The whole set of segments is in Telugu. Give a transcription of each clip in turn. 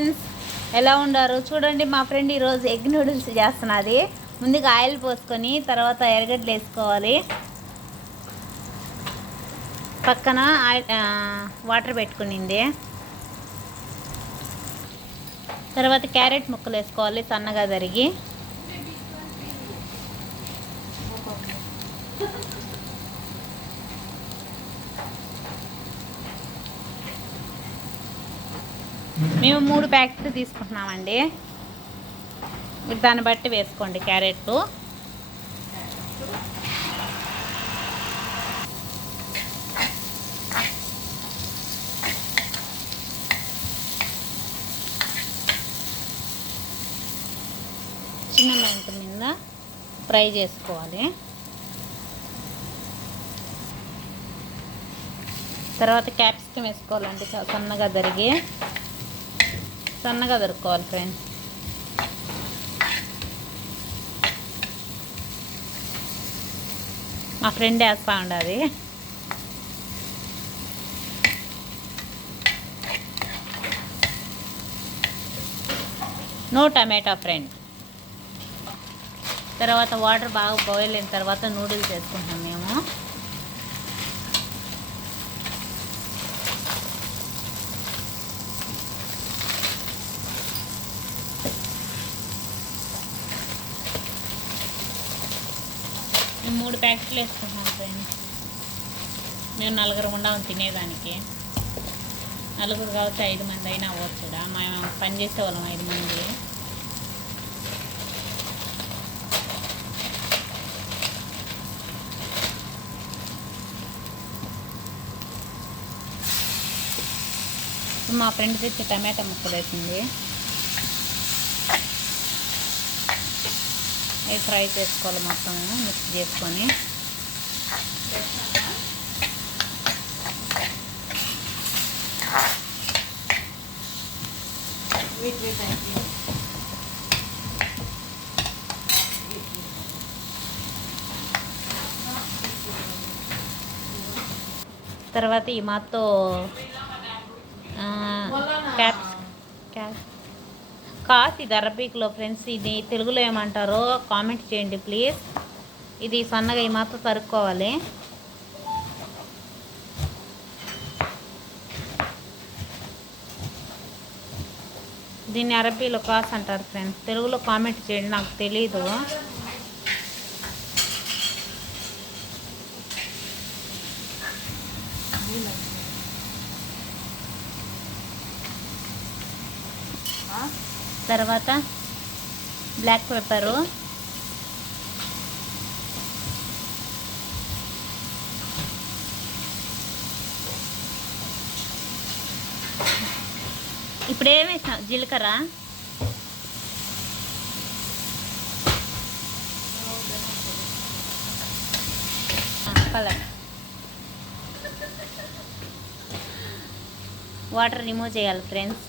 ఫ్రెండ్స్ ఎలా ఉండారు చూడండి. మా ఫ్రెండ్ ఈరోజు ఎగ్ నూడిల్స్ చేస్తున్నది. ముందుగా ఆయిల్ పోసుకొని తర్వాత ఎర్రగడ్డలు వేసుకోవాలి. పక్కన వాటర్ పెట్టుకునింది. తర్వాత క్యారెట్ ముక్కలు వేసుకోవాలి సన్నగా తరిగి. మేము 3 ప్యాకెట్లు తీసుకుంటున్నామండి. మీరు దాన్ని బట్టి వేసుకోండి క్యారెట్. చిన్న మంట మీద ఫ్రై చేసుకోవాలి. తర్వాత క్యాప్సికమ్ వేసుకోవాలండి. సన్నగా దొరుకోవాలి ఫ్రెండ్స్. మా ఫ్రెండ్ వేస్తూ ఉండదు. నో టమాటా ఫ్రెండ్. తర్వాత వాటర్ బాగా బాయిల్ అయిన తర్వాత నూడిల్స్ వేసుకుంటాం మేము. మేము 3 ప్యాకెట్లు వేసుకుంటున్నాం ఫ్రెండ్స్. మేము 4 ఉన్నాం తినేదానికి. 4 కావచ్చు 5 మంది అయినా అవ్వచ్చుడా. మేము పనిచేసే వాళ్ళం 5 మంది. మా ఫ్రెండ్ తెచ్చి టమాటా ముక్కలు వేసింది. ఫ్రై చేసుకోవాలి మొత్తం మిక్స్ చేసుకొని. తర్వాత ఈ మాతో ఇది అరబిక్లో ఫ్రెండ్స్. ఇది తెలుగులో ఏమంటారో కామెంట్ చేయండి ప్లీజ్. ఇది సన్నగా ఈ మాత్రం తరుక్కోవాలి. దీన్ని అరబీలో కాస్ అంటారు ఫ్రెండ్స్. తెలుగులో కామెంట్ చేయండి, నాకు తెలీదు. తర్వాత బ్లాక్ పెప్పరు, ఇప్పుడు ఏం వేసినావు? జీలకర్ర, కలర్, వాటర్ రిమూవ్ చేయాలి ఫ్రెండ్స్.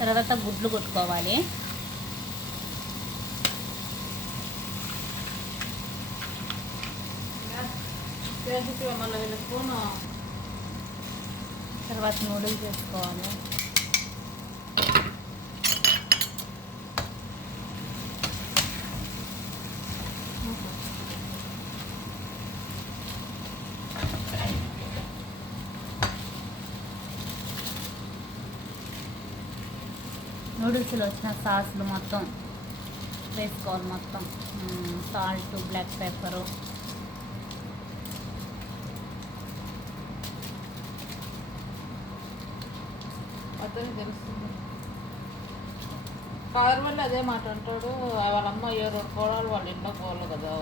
తర్వాత గుడ్లు కొట్టుకోవాలి. తర్వాత నూడిల్స్ వేసుకోవాలి. నూడిల్స్లో వచ్చిన సాసులు మొత్తం వేసుకోవాలి. మొత్తం సాల్ట్, బ్లాక్ పెప్పరు, అతనికి తెలుస్తుంది. కారు వల్ల అదే మాట అంటాడు. వాళ్ళ అమ్మ 2 కోడలు వాళ్ళ ఇంట్లో పోవాలి కదా.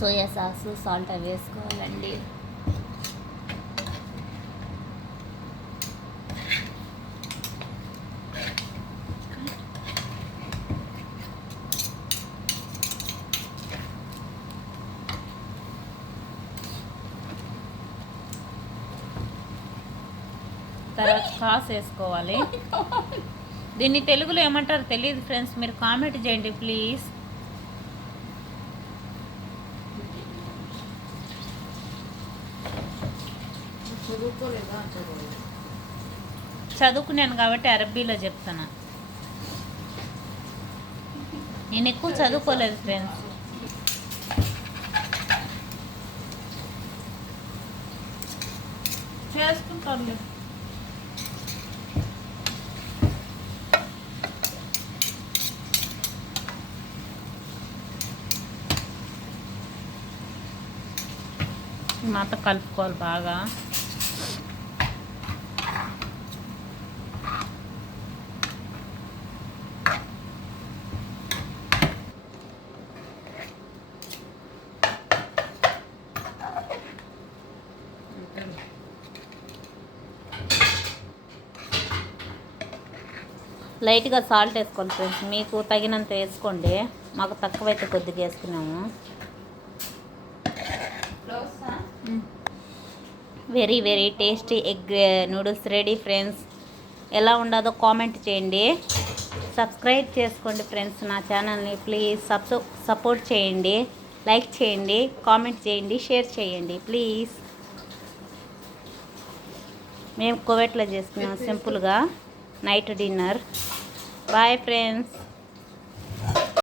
సోయా సాసు, సాల్ట్ అవి వేసుకోవాలండి. తర్వాత సాస్ వేసుకోవాలి. దీన్ని తెలుగులో ఏమంటారు తెలియదు ఫ్రెండ్స్, మీరు కామెంట్ చేయండి ప్లీజ్. చదువుకోలేదా? చదువుకున్నాను కాబట్టి అరబ్బీలో చెప్తాను. నేను ఎక్కువ చదువుకోలేదు ఫ్రెండ్స్. చేసుకుంటాను. మాతో కలుపుకోవాలి బాగా. లైట్గా సాల్ట్ వేసుకోండి ఫ్రెండ్స్, మీకు తగినంత వేసుకోండి. మాకు తక్కువైతే కొద్దిగా వేసుకున్నాము. Very very tasty egg noodles ready friends. ఎలా ఉండదో కామెంట్ చేయండి. సబ్స్క్రైబ్ చేసుకోండి ఫ్రెండ్స్ నా ఛానల్ని ప్లీజ్. సపోర్ట్ చేయండి, లైక్ చేయండి, కామెంట్ చేయండి, షేర్ చేయండి ప్లీజ్. మేము కువైట్లో చేసుకున్నాం సింపుల్గా నైట్ డిన్నర్. Bye friends.